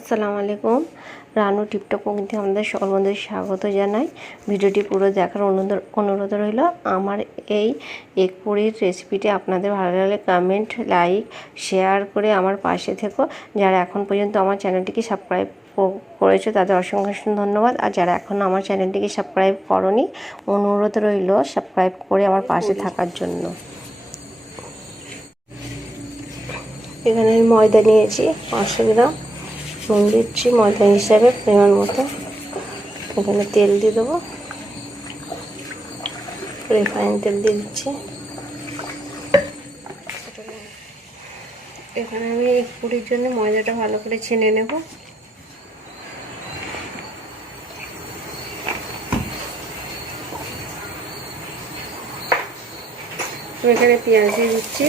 আসসালামু আলাইকুম। রানু টিপটপ কুকিংতে আমাদের সকল বন্ধুদের স্বাগত জানাই। ভিডিওটি পুরো দেখার অনুরোধ রইল। আমার এই এগ পুরির রেসিপিটি আপনাদের ভালো লাগলে কমেন্ট, লাইক, শেয়ার করে আমার পাশে থেকো। যারা এখন পর্যন্ত আমার চ্যানেলটিকে সাবস্ক্রাইব করেছো তাদের অসংখ্য ধন্যবাদ। আর যারা এখনও আমার চ্যানেলটিকে সাবস্ক্রাইব করনি, অনুরোধ রইল সাবস্ক্রাইব করে আমার পাশে থাকার জন্য। এখানে আমি ময়দা নিয়েছি 500 গ্রাম, নুন দিচ্ছি ময়দা হিসাবে পরিমাণ মতো। এখানে তেল দিয়ে দেবো, রিফাইন তেল দিয়ে দিচ্ছি। এখানে আমি এগ পুরির জন্য ময়দাটা ভালো করে ছেনে নেব। এখানে পেঁয়াজ দিয়ে দিচ্ছি,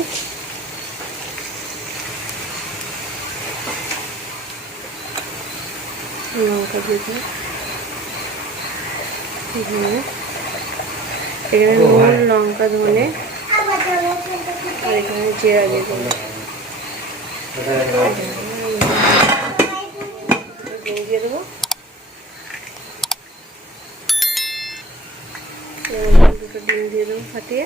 লঙ্কা দিয়ে দিই, এখানে নুন, লঙ্কা, ধনে আর এখানে জিরা দিয়ে দেবো। দিয়ে দেবো দুটো ডিম দিয়ে দেবো ফাটিয়ে।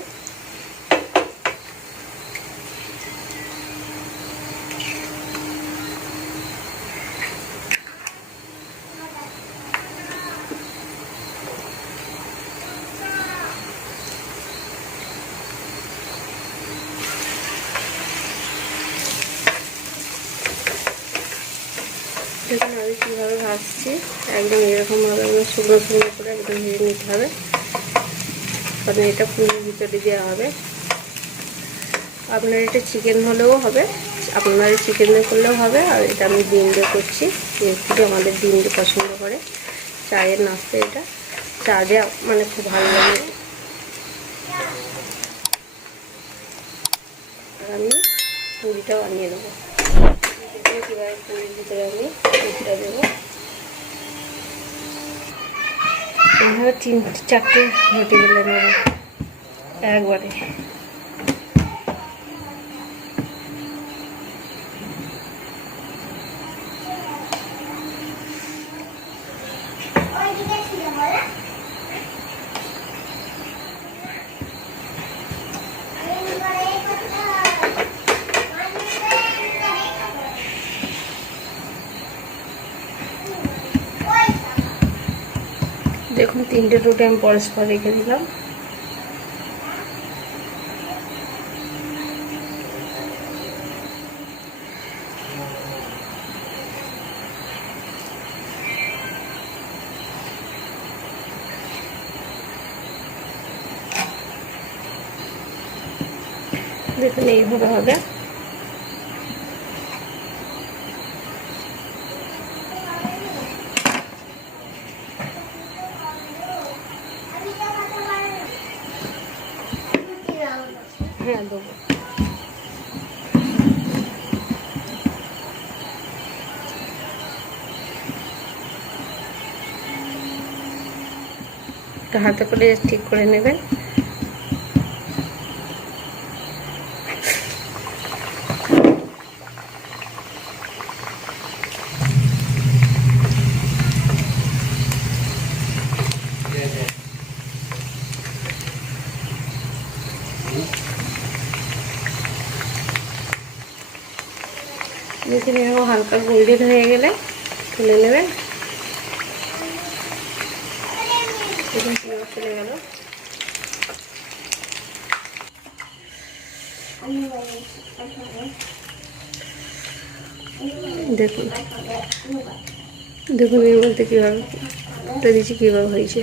দেখুন আমি কীভাবে ভাজছি, একদম এরকমভাবে আমরা শুকনো শুকনো করে একদম ভেজে নিতে হবে, কারণ এটা পুরির ভিতরে দেওয়া হবে। আপনার এটা চিকেন হলেও হবে, আপনার চিকেন দিয়ে করলেও হবে। আর এটা আমি ডিম দিয়ে করছি, যেহেতু আমাদের ডিম দিয়ে পছন্দ করে। চায়ের নাস্তা এটা, চা দিয়ে মানে খুব ভালো লাগে। আর আমি পুরিটাও বানিয়ে নেবো। কীভাবে পুরির ভিতরে আমি পুরিটা দেবো, এইভাবে 3-4টে রুটি বেলে নেবো একবারে। দেখুন 3টে রুটি আমি পরস্পর রেখে দিলাম। দেখুন এইভাবে হবে। হ্যাঁ দেবো। হাতে করে ঠিক করে নেবেন। দেখুন এরকম হালকা গোল্ডেন হয়ে গেলে তুলে নেবেন। দেখুন কীভাবে চলে গেল। দেখুন দেখুন এর মধ্যে কীভাবে দিচ্ছি, কীভাবে হয়েছে।